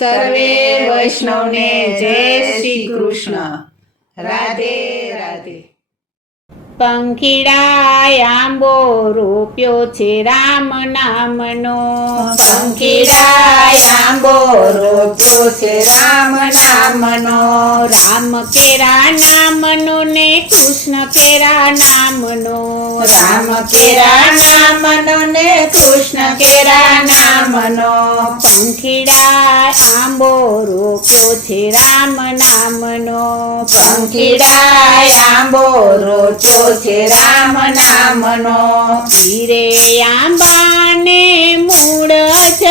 સર્વે વૈષ્ણવને જય શ્રી કૃષ્ણ. રાધે રાધે. પંખીડાય આંબો રોપ્યો છે રામ નામનો. પંખીડાય આંબો રોપ્યો છે રામ નામનો. રામ કેરા નામનો ને કૃષ્ણ કેરા નામનો. રામ કેરા નામનો ને કૃષ્ણ કેરા નામનો. પંખીડાય આંબો રોપ્યો છે રામ નામનો. પંખીડાય આંબો રોપ્યો છે રામ નામનો. હીરે આંબાને મૂળ જ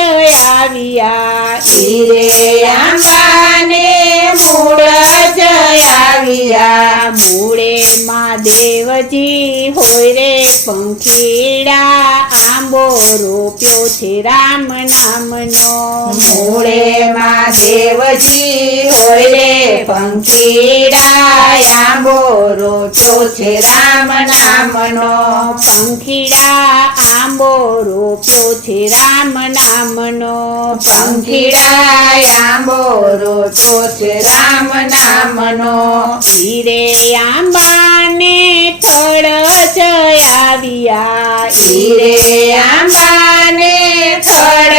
આવ્યા. હીરે આંબાને મૂળ જ આવ્યા. મૂળે મહાદેવજી હોય રે પંખીડા આંબો રોપ્યો છે રામ નામનો. મૂળે મહાદેવજી હોય રે પંખીડા આંબો રોપ્યો છે રામ નામનો. પંખીડા આંબો રોપ્યો છે રામ નામનો. પંખીડા આંબો રોપ્યો છે રામ નામનો. હીરે આંબાને થડ જ આવ્યા. હીરે આંબાને થડ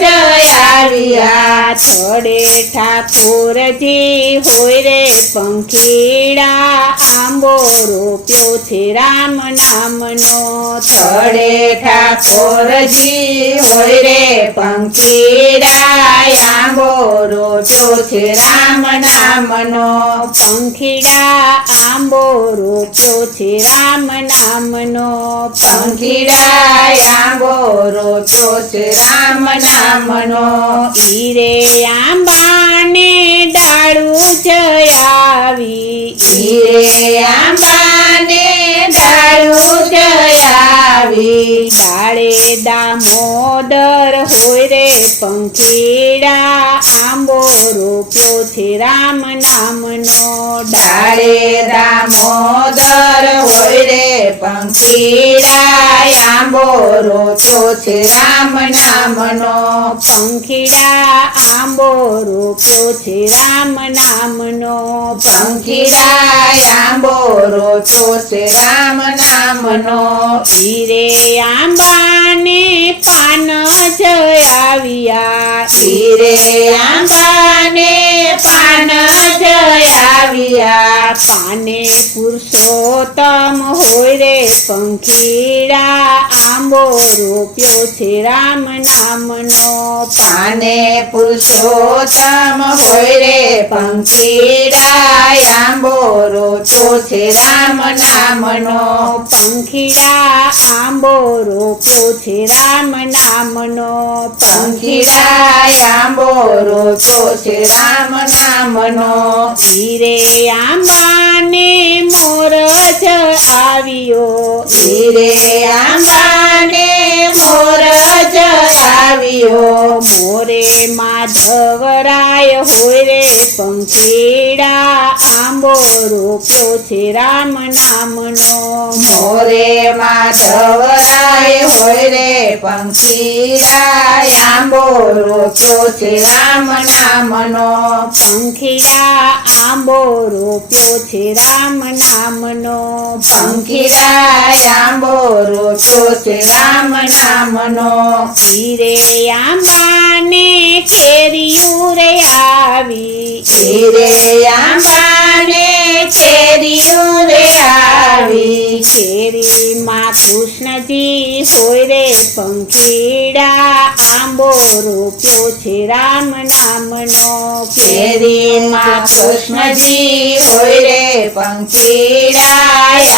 જ આવ્યા. થડે ઠાકોરજી હોય રે પંખીડા આંબો રોપ્યો છે રામ નામનો. થડે ઠાકોરજી હોય રે પંખીડા આંબો રોપ્યો છે રામ નામનો. પંખીડા આંબો રોપ્યો છે રામ નામનો. પંખીડા આંબો રોપ્યો છે રામ નામનો. હીરે આંબાને ડાળું જ આવી. હીરે આંબાને ડાળું જ આવી. ડાળે દામોદર હોય રે પંખીડા આંબો રોપ્યો છે રામ નામનો. ડાળે દામોદર હોય રે પંખીડા આંબો રોપ્યો છે રામ નામનો. પંખીડા આંબો રોપ્યો છે રામ નામનો. પંખીડા આંબો રોપ્યો છે રામ નામનો. હીરે આંબાને પાન જ આવ્યા. હીરે આંબાને પાન જ આવ્યા. પાને પુરુષોત્તમ હોય રે પંખીડા આંબો રોપ્યો છે રામ નામનો. પાને પુરુષોત્તમ હોય રે પંખીડા આંબો રોપ્યો છે રામ નામનો. પંખીડા આંબો રોપ્યો છે રામ નામનો. પંખીડા આંબો રોપ્યો છે રામ નામનો. હીરે આંબાને મોર જ આવ્યો. હીરે આંબાને મોર જ આવ્યો. મોરે માધવરાય હોય રે પંખીડા આંબો રોપ્યો છે રામ નામનો. મોરે માધવરાય હોય રે પંખીડા આંબો રોપ્યો છે રામ નામનો. પંખીડા આંબો રોપ્યો છે રામ નામનો. પંખીડા આંબો રોપ્યો છે રામ નામનો. હીરે આંબાને કેરીયું રે આવી. હીરે આંબાને કેરીયું રે આવી. કેરીમાં કૃષ્ણજી હોય રે પંખીડા આંબો રોપ્યો છે રામ નામનો. કેરીમાં કૃષ્ણજી હોય રે પંખીડા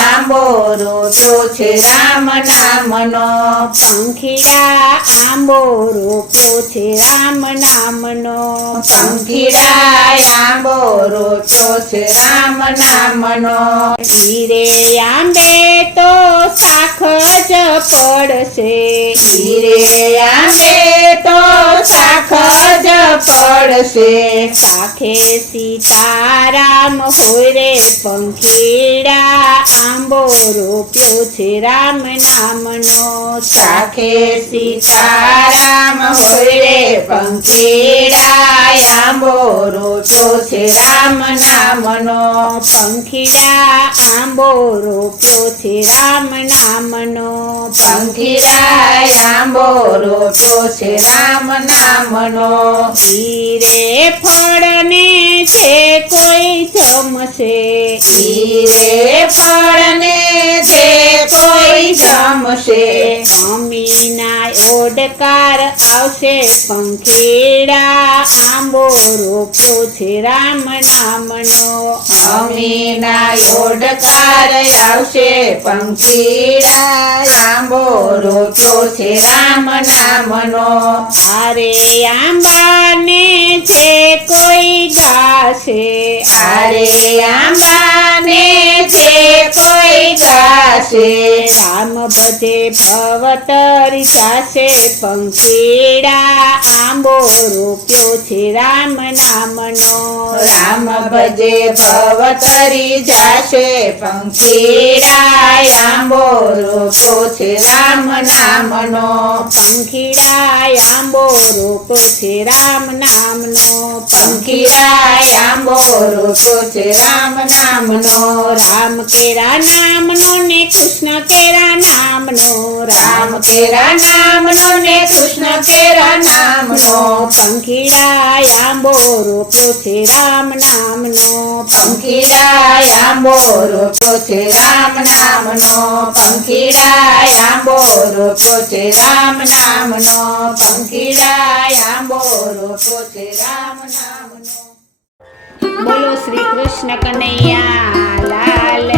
આંબો રોપ્યો છે રામ નામનો. પંખીડા આંબો રોપ્યો છે રામ નામનો. પંખીડા આંબો રોપ્યો છે રામ નામનો. હીરે આંબે તો શાખ જ પડશે. હીરે આંબે તો શાખ જ પડશે. શાખે સીતારામ હોય રે પંખીડા આંબો રોપ્યો છે રામ નામનો. સાખે સીતારામ હોય રે પંખીડા આંબો રોપ્યો છે રામ નામનો. પંખીડા આંબો રોપ્યો છે રામ નામનો. પંખીડા આંબો રોપ્યો છે રામ નામનો. હીરે ફળને છે કોઈ જમશે. હીરે ફળને જે કોઈ જમશે. અમીના ઓડકાર આવશે પંખીડા આંબો રોપ્યો છે રામ નામનો. અમીના ઓડકાર આવશે પંખીડા આંબો રોપ્યો છે રામ નામનો. અરે આંબાને જે કોઈ ગાશે. અરે આંબાને જે કોઈ ગાશે. રામ ભજે ભવતરી જાશે પંખીડા આંબો રોપ્યો છે રામ નામનો. રામ ભજે ભવતરી જાશે પંખીડા આંબો રોપ્યો છે રામ નામનો. પંખીડા આંબો રોપ્યો છે રામ નામનો. પંખીડા આંબો રોપ્યો છે રામ નામનો. રામ કેરા નામનો ને કૃષ્ણ કેરા નામનો. રામ કેરા નામનો ને કૃષ્ણ કેરા નામનો. પંખીડા આંબો રોપ્યો છે રામ નામનો. પંખીડા આંબો રોપ્યો છે રામ નામનો. પંખીડા આંબો રોપ્યો છે રામ નામનો. પંખીડા આંબો રોપ્યો છે રામ નામનો. બોલો શ્રી કૃષ્ણ કનૈયા લાલ